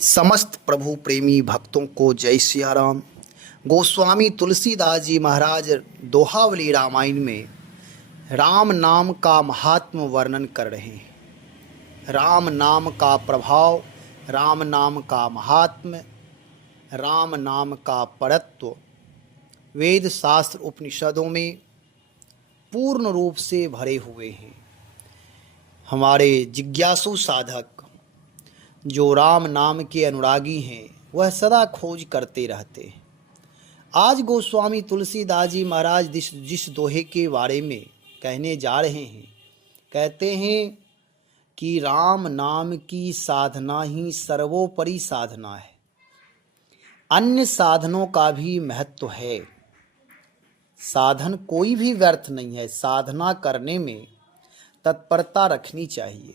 समस्त प्रभु प्रेमी भक्तों को जय सिया राम। गोस्वामी तुलसीदास जी महाराज दोहावली रामायण में राम नाम का महात्म वर्णन कर रहे हैं। राम नाम का प्रभाव, राम नाम का महात्म, राम नाम का परत्व वेद शास्त्र उपनिषदों में पूर्ण रूप से भरे हुए हैं। हमारे जिज्ञासु साधक जो राम नाम के अनुरागी हैं वह सदा खोज करते रहते हैं। आज गोस्वामी तुलसीदास जी महाराज जिस दोहे के बारे में कहने जा रहे हैं, कहते हैं कि राम नाम की साधना ही सर्वोपरि साधना है। अन्य साधनों का भी महत्व है। साधन कोई भी व्यर्थ नहीं है। साधना करने में तत्परता रखनी चाहिए।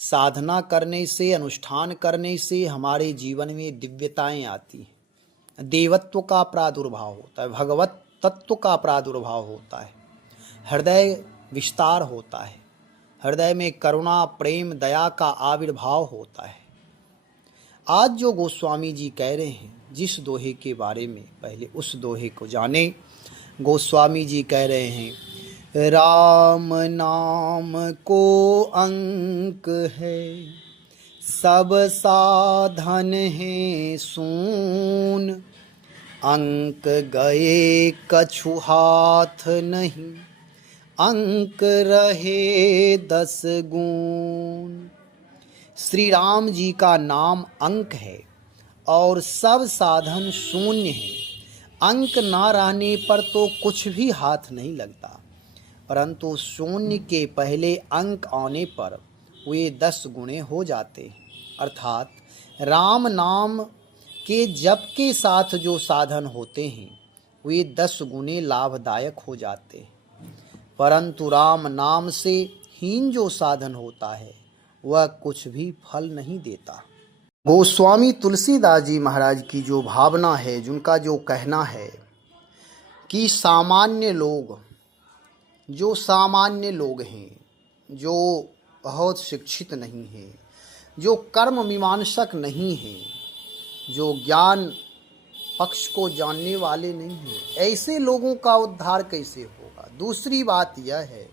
साधना करने से, अनुष्ठान करने से हमारे जीवन में दिव्यताएं आती हैं। देवत्व का प्रादुर्भाव होता है, भगवत तत्व का प्रादुर्भाव होता है, हृदय विस्तार होता है, हृदय में करुणा, प्रेम, दया का आविर्भाव होता है। आज जो गोस्वामी जी कह रहे हैं जिस दोहे के बारे में, पहले उस दोहे को जाने। गोस्वामी जी कह रहे हैं, राम नाम को अंक है, सब साधन है सून, अंक गए कछु हाथ नहीं, अंक रहे 10 गुण। श्री राम जी का नाम अंक है और सब साधन शून्य है। अंक ना रहने पर तो कुछ भी हाथ नहीं लगता, परंतु शून्य के पहले अंक आने पर वे 10 गुणे हो जाते हैं। अर्थात राम नाम के जप के साथ जो साधन होते हैं वे 10 गुणे लाभदायक हो जाते हैं। परंतु राम नाम से हीन जो साधन होता है वह कुछ भी फल नहीं देता। गोस्वामी तुलसीदास जी महाराज की जो भावना है, जिनका जो कहना है कि सामान्य लोग हैं, जो बहुत शिक्षित नहीं हैं, जो कर्म मीमांसक नहीं हैं, जो ज्ञान पक्ष को जानने वाले नहीं हैं, ऐसे लोगों का उद्धार कैसे होगा। दूसरी बात यह है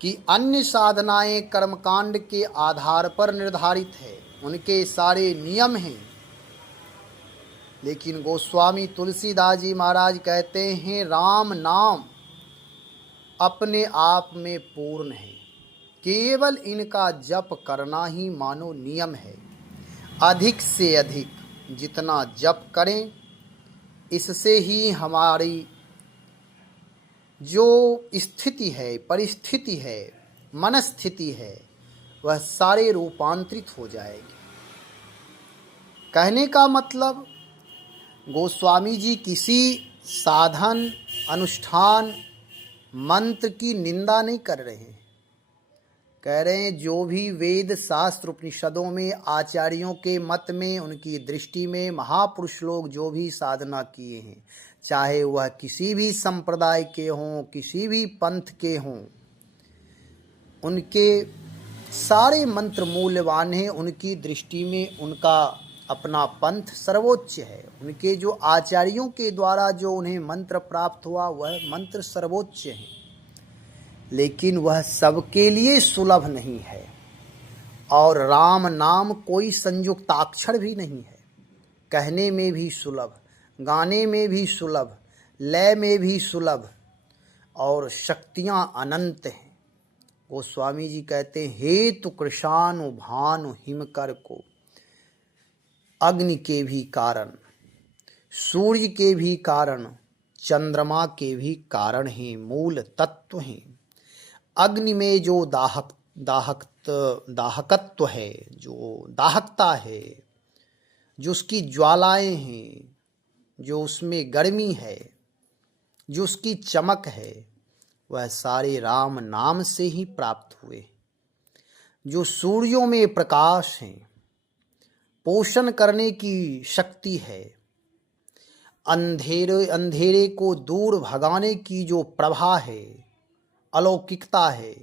कि अन्य साधनाएं कर्मकांड के आधार पर निर्धारित है, उनके सारे नियम हैं, लेकिन गोस्वामी तुलसीदास जी महाराज कहते हैं राम नाम अपने आप में पूर्ण है। केवल इनका जप करना ही मानो नियम है। अधिक से अधिक जितना जप करें, इससे ही हमारी जो स्थिति है, परिस्थिति है, मनस्थिति है, वह सारे रूपांतरित हो जाएगी। कहने का मतलब, गोस्वामी जी किसी साधन, अनुष्ठान, मंत्र की निंदा नहीं कर रहे हैं। कह रहे हैं जो भी वेद शास्त्र उपनिषदों में, आचार्यों के मत में, उनकी दृष्टि में महापुरुष लोग जो भी साधना किए हैं, चाहे वह किसी भी संप्रदाय के हों, किसी भी पंथ के हों, उनके सारे मंत्र मूल्यवान हैं। उनकी दृष्टि में उनका अपना पंथ सर्वोच्च है। उनके जो आचार्यों के द्वारा जो उन्हें मंत्र प्राप्त हुआ वह मंत्र सर्वोच्च है, लेकिन वह सबके लिए सुलभ नहीं है। और राम नाम कोई संयुक्ताक्षर भी नहीं है। कहने में भी सुलभ, गाने में भी सुलभ, लय में भी सुलभ, और शक्तियां अनंत हैं। गोस्वामी जी कहते हैं, हेतु कृशानु भानु हिमकर को, अग्नि के भी कारण, सूर्य के भी कारण, चंद्रमा के भी कारण हैं, मूल तत्व हैं। अग्नि में जो दाहकत्व है, जो दाहकता है, जो उसकी ज्वालाएं हैं, जो उसमें गर्मी है, जो उसकी चमक है, वह सारे राम नाम से ही प्राप्त हुए। जो सूर्यों में प्रकाश है, पोषण करने की शक्ति है, अंधेरे को दूर भगाने की जो प्रभा है, अलौकिकता है,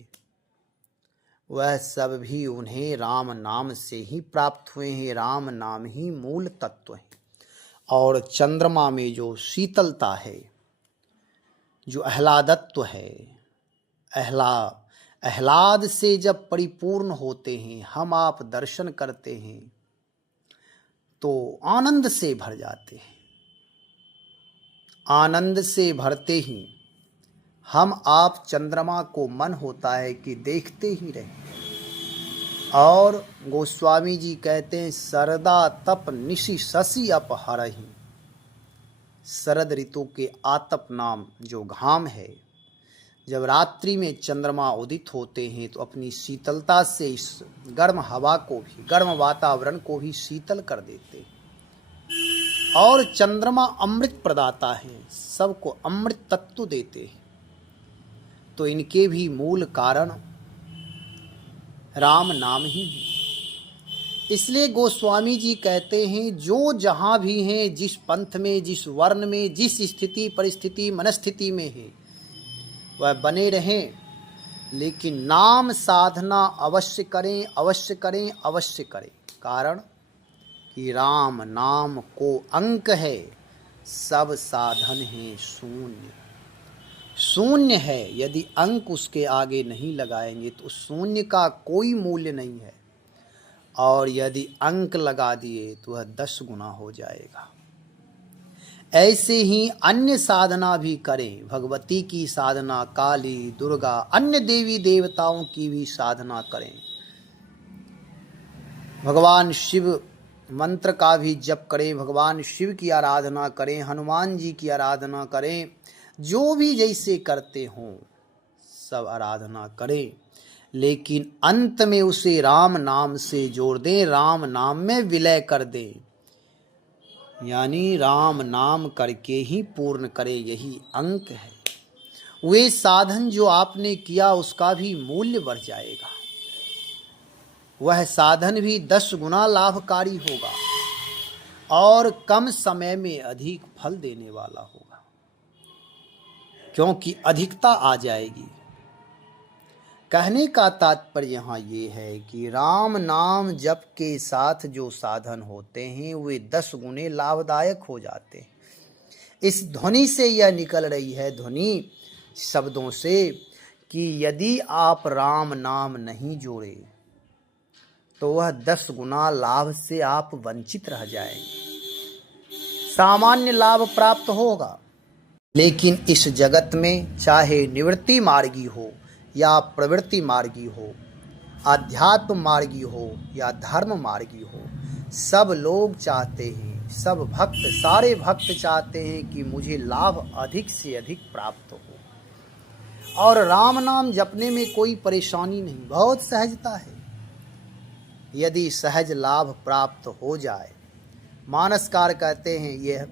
वह सब भी उन्हें राम नाम से ही प्राप्त हुए हैं। राम नाम ही मूल तत्व है। और चंद्रमा में जो शीतलता है, जो आह्लादत्व है, आह्लाद से जब परिपूर्ण होते हैं, हम आप दर्शन करते हैं तो आनंद से भर जाते हैं। आनंद से भरते ही हम आप चंद्रमा को मन होता है कि देखते ही रहे। और गोस्वामी जी कहते हैं, सरदा तप निशि शशि अपहरहि। शरद ऋतु के आतप नाम जो घाम है, जब रात्रि में चंद्रमा उदित होते हैं तो अपनी शीतलता से इस गर्म हवा को भी, गर्म वातावरण को भी शीतल कर देते हैं। और चंद्रमा अमृत प्रदाता है, सबको अमृत तत्व देते हैं। तो इनके भी मूल कारण राम नाम ही है। इसलिए गोस्वामी जी कहते हैं, जो जहाँ भी हैं, जिस पंथ में, जिस वर्ण में, जिस स्थिति परिस्थिति मनस्थिति में है, वह बने रहें, लेकिन नाम साधना अवश्य करें, अवश्य करें, अवश्य करें। कारण कि राम नाम को अंक है, सब साधन है शून्य। शून्य है, यदि अंक उसके आगे नहीं लगाएंगे तो शून्य का कोई मूल्य नहीं है। और यदि अंक लगा दिए तो वह 10 गुना हो जाएगा। ऐसे ही अन्य साधना भी करें, भगवती की साधना, काली, दुर्गा, अन्य देवी देवताओं की भी साधना करें। भगवान शिव मंत्र का भी जप करें, भगवान शिव की आराधना करें, हनुमान जी की आराधना करें, जो भी जैसे करते हों सब आराधना करें, लेकिन अंत में उसे राम नाम से जोड़ दें, राम नाम में विलय कर दें। यानी राम नाम करके ही पूर्ण करें, यही अंक है। वे साधन जो आपने किया उसका भी मूल्य बढ़ जाएगा। वह साधन भी 10 गुना लाभकारी होगा और कम समय में अधिक फल देने वाला होगा, क्योंकि अधिकता आ जाएगी। कहने का तात्पर्य यहाँ ये है कि राम नाम जप के साथ जो साधन होते हैं वे 10 गुने लाभदायक हो जाते हैं। इस ध्वनि से यह निकल रही है, ध्वनि शब्दों से, कि यदि आप राम नाम नहीं जोड़े तो वह 10 गुना लाभ से आप वंचित रह जाएंगे। सामान्य लाभ प्राप्त होगा, लेकिन इस जगत में चाहे निवृत्ति मार्गी हो या प्रवृत्ति मार्गी हो, आध्यात्म मार्गी हो या धर्म मार्गी हो, सब लोग चाहते हैं, सब भक्त, सारे भक्त चाहते हैं कि मुझे लाभ अधिक से अधिक प्राप्त हो। और राम नाम जपने में कोई परेशानी नहीं, बहुत सहजता है। यदि सहज लाभ प्राप्त हो जाए, मानसकार कहते हैं, यह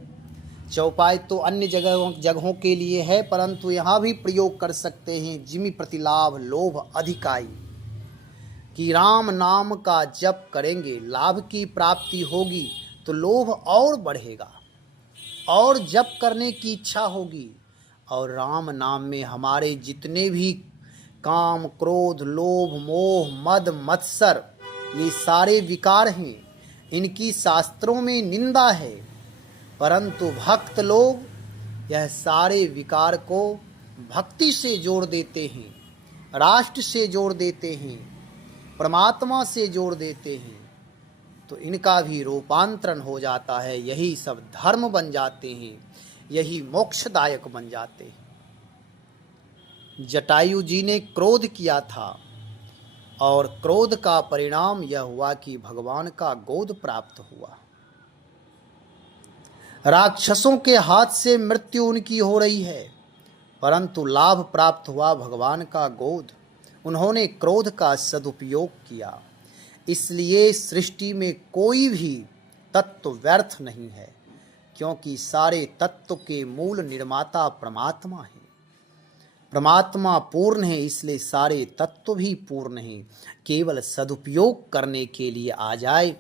चौपाई तो अन्य जगहों के लिए है, परंतु यहाँ भी प्रयोग कर सकते हैं। जिमि प्रतिलाभ लोभ अधिकाई, कि राम नाम का जप करेंगे, लाभ की प्राप्ति होगी तो लोभ और बढ़ेगा और जप करने की इच्छा होगी। और राम नाम में हमारे जितने भी काम, क्रोध, लोभ, मोह, मद, मत्सर, ये सारे विकार हैं, इनकी शास्त्रों में निंदा है, परंतु भक्त लोग यह सारे विकार को भक्ति से जोड़ देते हैं, राष्ट्र से जोड़ देते हैं, परमात्मा से जोड़ देते हैं, तो इनका भी रूपांतरण हो जाता है। यही सब धर्म बन जाते हैं, यही मोक्षदायक बन जाते हैं। जटायु जी ने क्रोध किया था और क्रोध का परिणाम यह हुआ कि भगवान का गोद प्राप्त हुआ। राक्षसों के हाथ से मृत्यु उनकी हो रही है, परंतु लाभ प्राप्त हुआ भगवान का गोद। उन्होंने क्रोध का सदुपयोग किया। इसलिए सृष्टि में कोई भी तत्व व्यर्थ नहीं है, क्योंकि सारे तत्व के मूल निर्माता परमात्मा है। परमात्मा पूर्ण है, इसलिए सारे तत्व भी पूर्ण हैं। केवल सदुपयोग करने के लिए आ जाए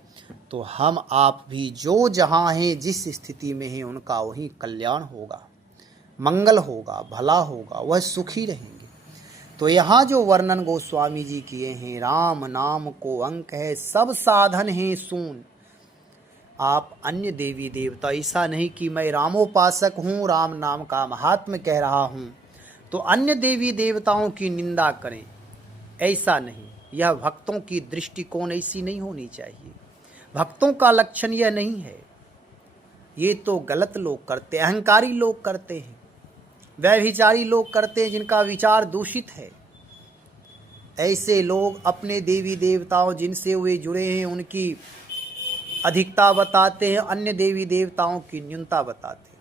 तो हम आप भी जो जहाँ हैं, जिस स्थिति में हैं, उनका वही कल्याण होगा, मंगल होगा, भला होगा, वह सुखी रहेंगे। तो यहाँ जो वर्णन गोस्वामी जी किए हैं, राम नाम को अंक है, सब साधन है सून। आप अन्य देवी देवता, ऐसा नहीं कि मैं रामोपासक हूँ, राम नाम का महात्म्य कह रहा हूँ तो अन्य देवी देवताओं की निंदा करें, ऐसा नहीं। यह भक्तों की दृष्टिकोण ऐसी नहीं होनी चाहिए। भक्तों का लक्षण यह नहीं है। ये तो गलत लोग करते, अहंकारी लोग करते हैं, व्यभिचारी लोग करते हैं, जिनका विचार दूषित है। ऐसे लोग अपने देवी देवताओं जिनसे वे जुड़े हैं उनकी अधिकता बताते हैं, अन्य देवी देवताओं की न्यूनता बताते हैं।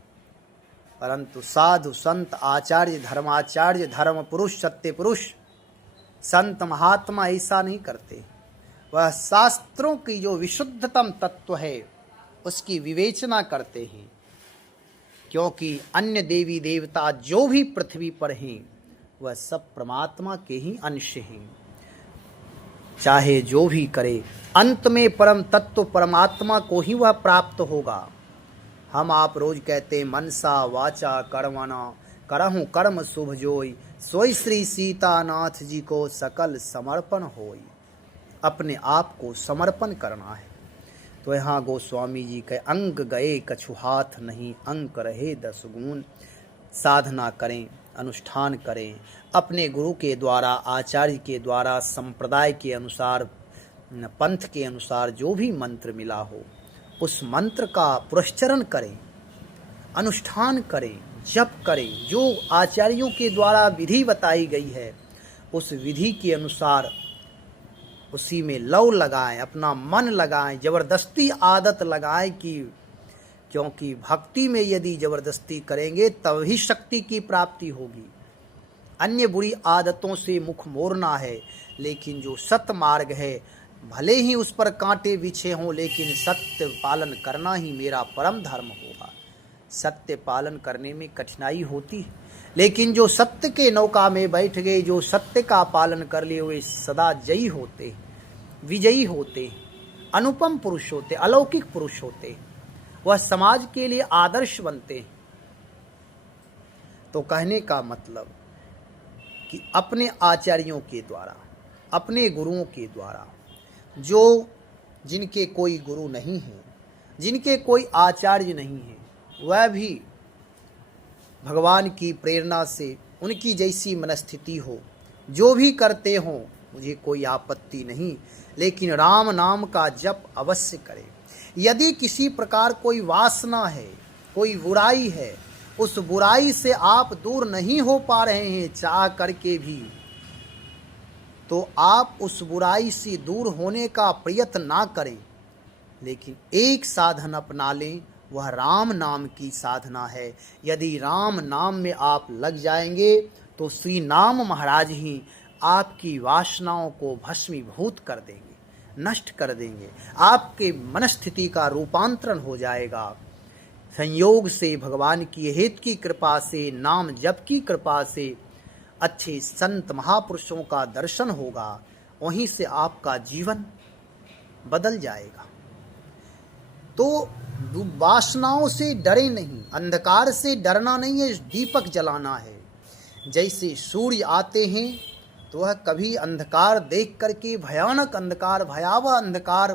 परंतु साधु संत आचार्य धर्माचार्य धर्म पुरुष सत्य पुरुष संत महात्मा ऐसा नहीं करते। वह शास्त्रों की जो विशुद्धतम तत्व है उसकी विवेचना करते हैं, क्योंकि अन्य देवी देवता जो भी पृथ्वी पर हैं वह सब परमात्मा के ही अंश हैं। चाहे जो भी करे, अंत में परम तत्व परमात्मा को ही वह प्राप्त होगा। हम आप रोज कहते हैं मनसा वाचा कर्मणा करहूँ कर्म शुभ जोई, सोई श्री सीतानाथ जी को सकल समर्पण होई। अपने आप को समर्पण करना है। तो यहाँ गोस्वामी जी के अंग गए कछु हाथ नहीं, अंक रहे 10 गुण। साधना करें, अनुष्ठान करें, अपने गुरु के द्वारा, आचार्य के द्वारा, संप्रदाय के अनुसार, पंथ के अनुसार जो भी मंत्र मिला हो उस मंत्र का पुरस्चरण करें, अनुष्ठान करें, जप करें। जो आचार्यों के द्वारा विधि बताई गई है उस विधि के अनुसार उसी में लव लगाएं, अपना मन लगाएं, जबरदस्ती आदत लगाएं क्योंकि भक्ति में यदि जबरदस्ती करेंगे तभी शक्ति की प्राप्ति होगी। अन्य बुरी आदतों से मुख मोड़ना है, लेकिन जो सत्य मार्ग है भले ही उस पर कांटे बिछे हों, लेकिन सत्य पालन करना ही मेरा परम धर्म होगा। सत्य पालन करने में कठिनाई होती है, लेकिन जो सत्य के नौका में बैठ गए, जो सत्य का पालन कर लिए, वे सदा जयी होते, विजयी होते, अनुपम पुरुष होते, अलौकिक पुरुष होते। वह समाज के लिए आदर्श बनते। तो कहने का मतलब कि अपने आचार्यों के द्वारा, अपने गुरुओं के द्वारा, जो जिनके कोई गुरु नहीं है, जिनके कोई आचार्य नहीं है, वह भी भगवान की प्रेरणा से उनकी जैसी मनस्थिति हो, जो भी करते हों, मुझे कोई आपत्ति नहीं, लेकिन राम नाम का जप अवश्य करें। यदि किसी प्रकार कोई वासना है, कोई बुराई है, उस बुराई से आप दूर नहीं हो पा रहे हैं चाह करके भी, तो आप उस बुराई से दूर होने का प्रयत्न ना करें, लेकिन एक साधन अपना लें, वह राम नाम की साधना है। यदि राम नाम में आप लग जाएंगे तो श्री नाम महाराज ही आपकी वासनाओं को भस्मीभूत कर देंगे, नष्ट कर देंगे। आपके मनस्थिति का रूपांतरण हो जाएगा। संयोग से, भगवान की हित की कृपा से, नाम जप की कृपा से अच्छे संत महापुरुषों का दर्शन होगा, वहीं से आपका जीवन बदल जाएगा। तो वासनाओं से डरे नहीं, अंधकार से डरना नहीं है, दीपक जलाना है। जैसे सूर्य आते हैं तो वह कभी अंधकार देख करके, भयानक अंधकार, भयावह अंधकार,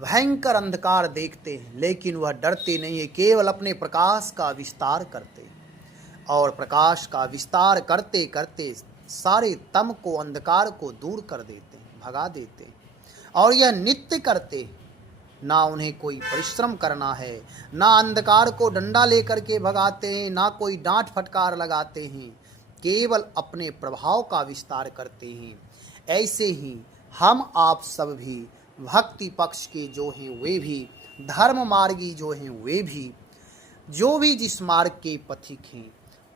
भयंकर अंधकार देखते हैं, लेकिन वह डरते नहीं है, केवल अपने प्रकाश का विस्तार करते हैं। और प्रकाश का विस्तार करते करते सारे तम को, अंधकार को दूर कर देते हैं, भगा देते हैं। और यह नित्य करते हैं। ना उन्हें कोई परिश्रम करना है, ना अंधकार को डंडा लेकर के भगाते हैं, ना कोई डांट फटकार लगाते हैं, केवल अपने प्रभाव का विस्तार करते हैं। ऐसे ही हम आप सब भी भक्ति पक्ष के जो हैं वे भी, धर्म मार्गी जो हैं वे भी, जो भी जिस मार्ग के पथिक हैं,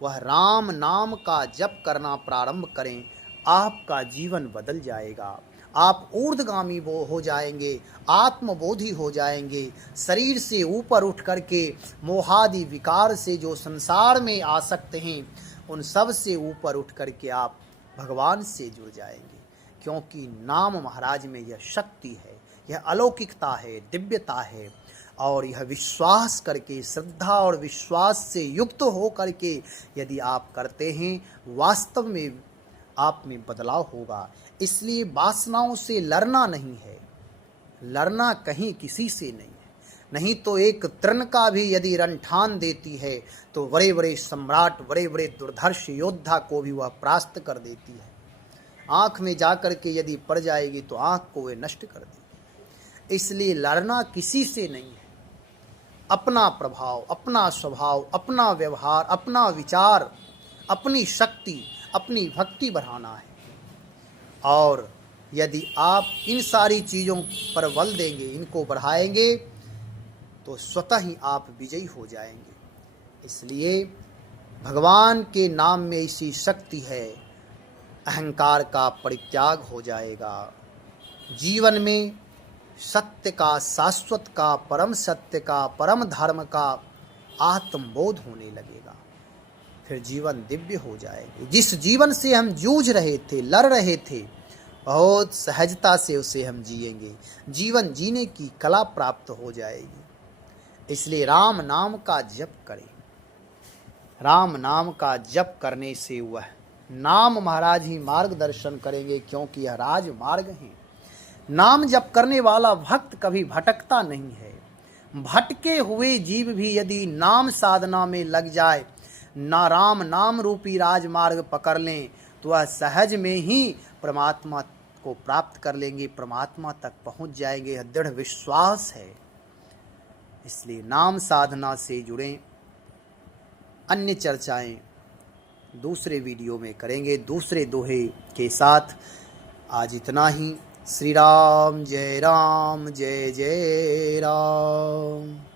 वह राम नाम का जप करना प्रारंभ करें। आपका जीवन बदल जाएगा। आप ऊर्ध्वगामी हो जाएंगे, आत्मबोधी हो जाएंगे। शरीर से ऊपर उठ करके मोहादि विकार से जो संसार में आसक्त हैं, उन सब से ऊपर उठ करके आप भगवान से जुड़ जाएंगे। क्योंकि नाम महाराज में यह शक्ति है, यह अलौकिकता है, दिव्यता है। और यह विश्वास करके, श्रद्धा और विश्वास से युक्त हो करके यदि आप करते हैं, वास्तव में आप में बदलाव होगा। इसलिए वासनाओं से लड़ना नहीं है, लड़ना कहीं किसी से नहीं है। नहीं तो एक तृण का भी यदि रण ठान देती है तो बड़े बड़े सम्राट, बड़े बड़े दुर्धर्ष योद्धा को भी वह परास्त कर देती है। आँख में जाकर के यदि पड़ जाएगी तो आँख को वे नष्ट कर देगी। इसलिए लड़ना किसी से नहीं है। अपना प्रभाव, अपना स्वभाव, अपना व्यवहार, अपना विचार, अपनी शक्ति, अपनी भक्ति बढ़ाना है। और यदि आप इन सारी चीज़ों पर बल देंगे, इनको बढ़ाएंगे, तो स्वतः ही आप विजयी हो जाएंगे। इसलिए भगवान के नाम में ऐसी शक्ति है, अहंकार का परित्याग हो जाएगा। जीवन में सत्य का, शाश्वत का, परम सत्य का, परम धर्म का आत्मबोध होने लगेगा। फिर जीवन दिव्य हो जाएगा। जिस जीवन से हम जूझ रहे थे, लड़ रहे थे, बहुत सहजता से उसे हम जिएंगे। जीवन जीने की कला प्राप्त हो जाएगी। इसलिए राम नाम का जप करें। राम नाम का जप करने से वह नाम महाराज ही मार्गदर्शन करेंगे, क्योंकि यह राजमार्ग है। नाम जप करने वाला भक्त कभी भटकता नहीं है। भटके हुए जीव भी यदि नाम साधना में लग जाए, ना राम नाम रूपी राजमार्ग पकड़ लें, तो वह सहज में ही परमात्मा को प्राप्त कर लेंगे, परमात्मा तक पहुंच जाएंगे। यह दृढ़ विश्वास है। इसलिए नाम साधना से जुड़ें। अन्य चर्चाएं दूसरे वीडियो में करेंगे दूसरे दोहे के साथ। आज इतना ही। श्री राम जय राम, जय जय राम।